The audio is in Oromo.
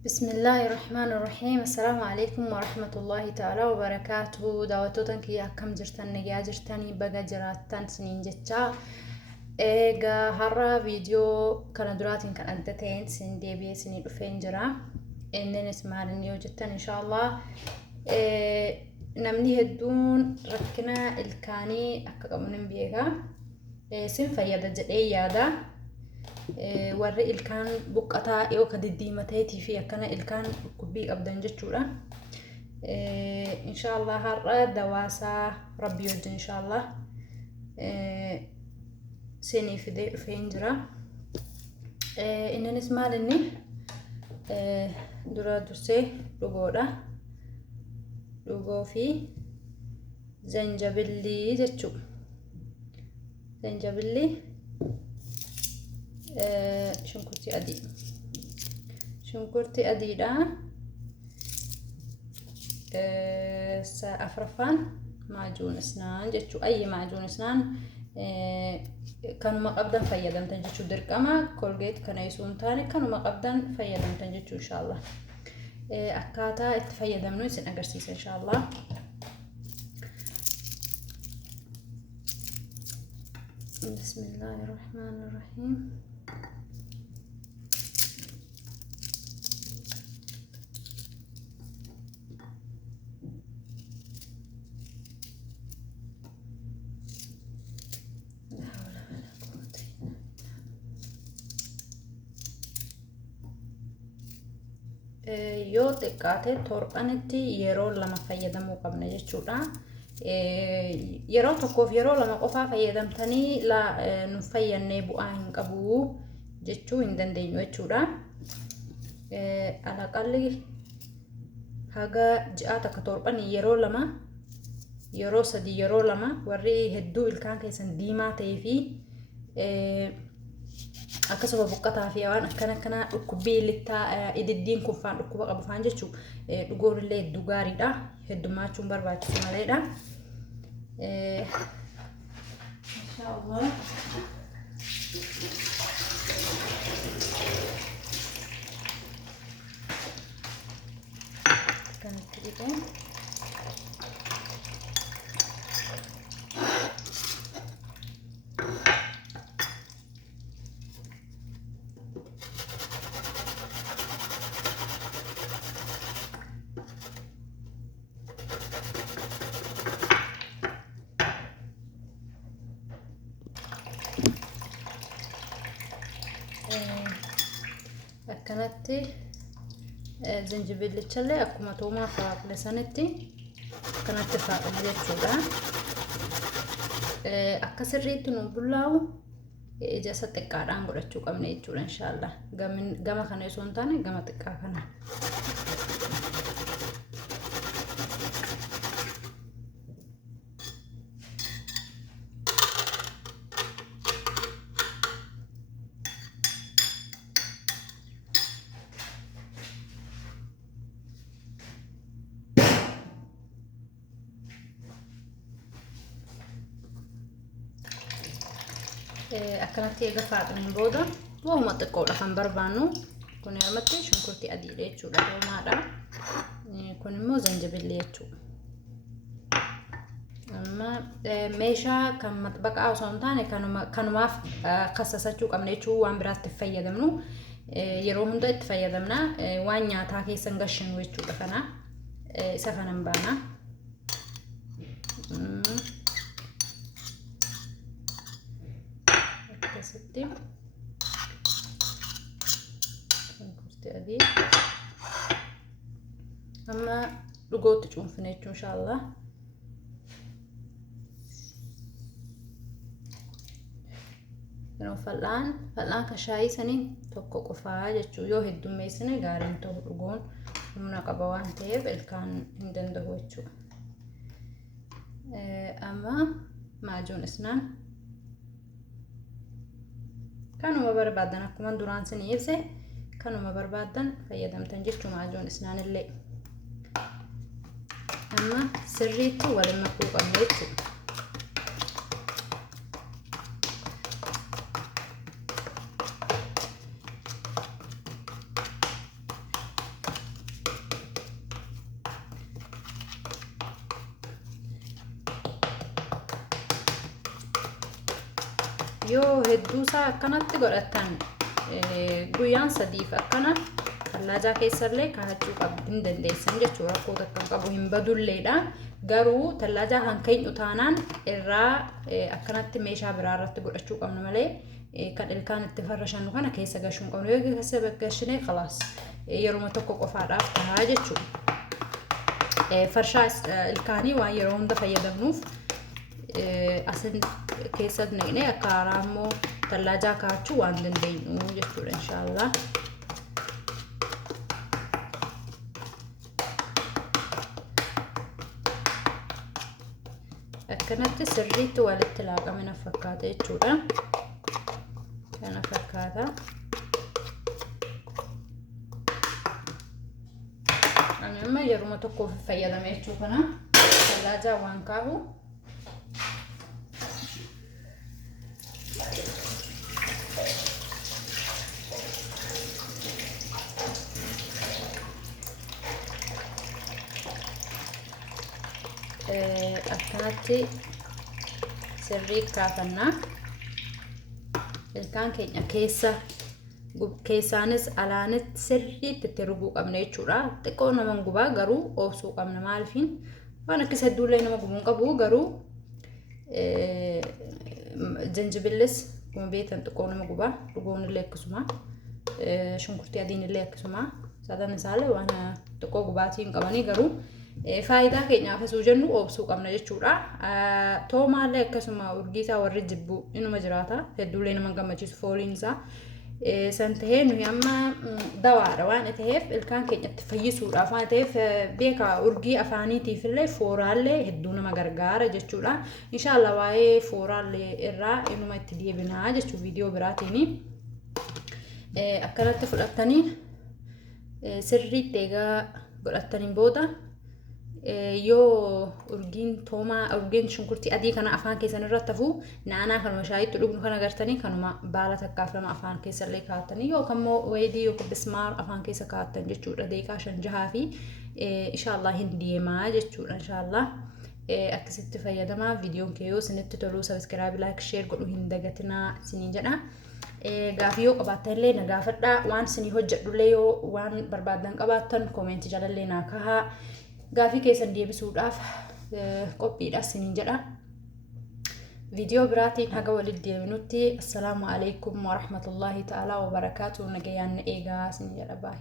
بسم الله الرحمن الرحيم. السلام عليكم ورحمة الله تعالى وبركاته. دعوتوتن كي كم جرتن نجا جرتني بقى جراتن سنين جتا إيجا هرا فيديو كان دراتين كان أنتين سن دي بي سنين أفين جرا إننا نسمع النيو جتن إن شاء الله. نمني هدون ركنا الكاني أكمن بيجا سن فيدا جدي يادا warri ilkaan buqqataa yoo ka diddiimateetii fi akkana ilkaan kubbii qabdan jechuudha. Inshallah har'a dawaasaa rabbi wajjin inshallah seenii fidee dhufeen jira. Innis maal inni dura dursee dhugoodha. Dhugoo fi zanjabillii jechuudha. Zanjabillii شنكرتي أدي دا أفرفان معجون أسنان جتشو أي معجون أسنان كانوا مقبدا فيدم تنجتشو درقما كولجيت كان يسون تاني كانوا مقبدا فيدم تنجتشو إن شاء الله. أكاتا اتفيدم نويسن أقرسيس إن شاء الله. بسم الله الرحمن الرحيم. yoo xiqqaate torqanitti yeroo lama fayyadamuu qabna jechuudha. Yeroo tokkoof yeroo lama qofaa fayyadamtanii nu fayyannee bu'aa hin qabu jechuu hin dandeenyu jechuudha. Alaqalli haga ji'a takka torqanii yeroo lama yeroo sadii yeroo lama warri hedduu ilkaan keessan diimaa ta'ee fi akkasuma buqqataa fi waan akkana dhukkubbii littaa ididdiin kun faan dhukkuba qabu faan jechuudha. Dhugoon illee hedduu gaariidha. Heddumaachuun barbaachisu maleedha. Inshallah. Kanatti dhiqee akkanatti zanjibillichallee akkuma toomaa faaqle sanitti akkanatti faaqle jechuudha. Akka sirriitti nu bullaa'u ija isa xiqqaadhaan godhachuu qabna jechuudha inshallah. Gama kana osoo hin taane gama xiqqaa kana. Akkanatti eega faaqneen booda waanuma xiqqoodha kan barbaannu. Kun harmatti shunkurtii adiidha jechuudha. Doomaadha. Kun immoo zanjabillee jechuudha. Amma meeshaa kan maxbaqaa osoo hin taane kanumaaf kassasachuu qabna jechuudha. Waan biraatti fayyadamnu yeroo hunda itti fayyadamna. Waan nyaataa keessan gashinu jechuudha kana. Isa kanan baana. Sitti shunkurtii adii amma dhugootti cuunfina jechuun inshallah. Yeroo fal'aan kan shaayii sanii tokko qofaa jechuu yoo heddummeessine gaariin ta'u dhugoon humna qaba waan ta'eef ilkaan hin danda'u jechuudha. Amma maajuun isnaan kanuma barbaadan akkuma duraan isinii ibse kanuma barbaadan fayyadamtan jechuudha. Maajuun isnaan illee amma sirriitti waliin makuu qabna jechuudha. yoo hedduu isaa akkanatti godhatan guyyaan sadiif akkana tallaajaa keessallee kaa'achuu hin dandeessan jechuudha. Rakkoo takka qabu hin badulleedha. Garuu tallaajaa kan keenyu taanaan irraa akkanatti meeshaa biraa irratti godhachuu qabna malee kan ilkaan itti farrashannu kana keessa gashuu hin qabnu. Yoo keessa gashine khalaas yeroo tokko qofaadhaaf ta'a jechuudha. Farshaa ilkaanii waan yeroo hunda fayyadamnuuf asin keessatti naqnee akka haaraa immoo tallaajaa kaa'achuu waan dandeenyu jechuudha inshaallah. Akkanatti sirriitti walitti laaqame na fakkaata jechuudha. Kana fakkaata. Ani amma yeroo tokkoof fayyadame jechuu kana tallaajaa waan kaa'u akkanatti sirrii kaafannaa. Ilkaan keenya keessaanis alaanitti sirriitti itti ruguu qabna jechuudha. Xiqqoo nama gubaa garuu obsuu qabna. Maaliifin waan akkas hedduullee nama gubuu hin qabu garuu zanjibillis kuma beektan xiqqoo nama gubaa, dhugoon illee akkasuma, shunkurtii adiin illee akkasuma, sadan isaallee waan xiqqoo gubaatii hin qabanii garuu faayidaa keenyaaf osoo jennu obsuu qabna jechuudha. Toomaallee akkasuma urgiisaa warri jibbu inuma jiraata. Hedduullee nama gammachiisu fooliin isaa. San tahee nuyi amma dawaadha waan ta'eef ilkaan keenyatti fayyisuudhaaf waan ta'eef beeka urgii afaaniitiif illee fooraallee hedduu nama gargaara jechuudha. Inshaallah waa'ee fooraallee irraa inuma itti deebinaa jechuudha viidiyoo biraatiin. Akkanatti fudhattanii sirriitti eegaa godhattaniin booda yoo urgiin toomaa urgiin shunkurtii adii kana afaan keessan irratti hafu naanaa kanuma shaayitti dhugnu kana agartanii kanuma baala takkaaf lama afaan keessallee kaa'attanii yookaan immoo weedii yookaan bismaar afaan keessa kaa'attan jechuudha. Daqiiqaa 5-6 fi inshaallah hin deemaa jechuudha inshaallah. Akkasitti fayyadamaa. Viidiyoon kee yoo isinitti tolu sabiskiraayib laayik sheer godhuu hin dagatinaa isiniin jedha. Gaafii yoo qabaattan illee na gaafadhaa. Waan isinii hojjedhullee yoo waan barbaadan qabaattan koomentii jalallee naa kahaa. Gaafii keessan deebisuudhaaf qophiidha isiniin jedha. Viidiyoo biraatiin haga walitti deebinutti assalaamu alaykum wa rahmatullahi ta'ala wa barakaatuhu. Nagayaan eegaa isiniin jedha. Baay.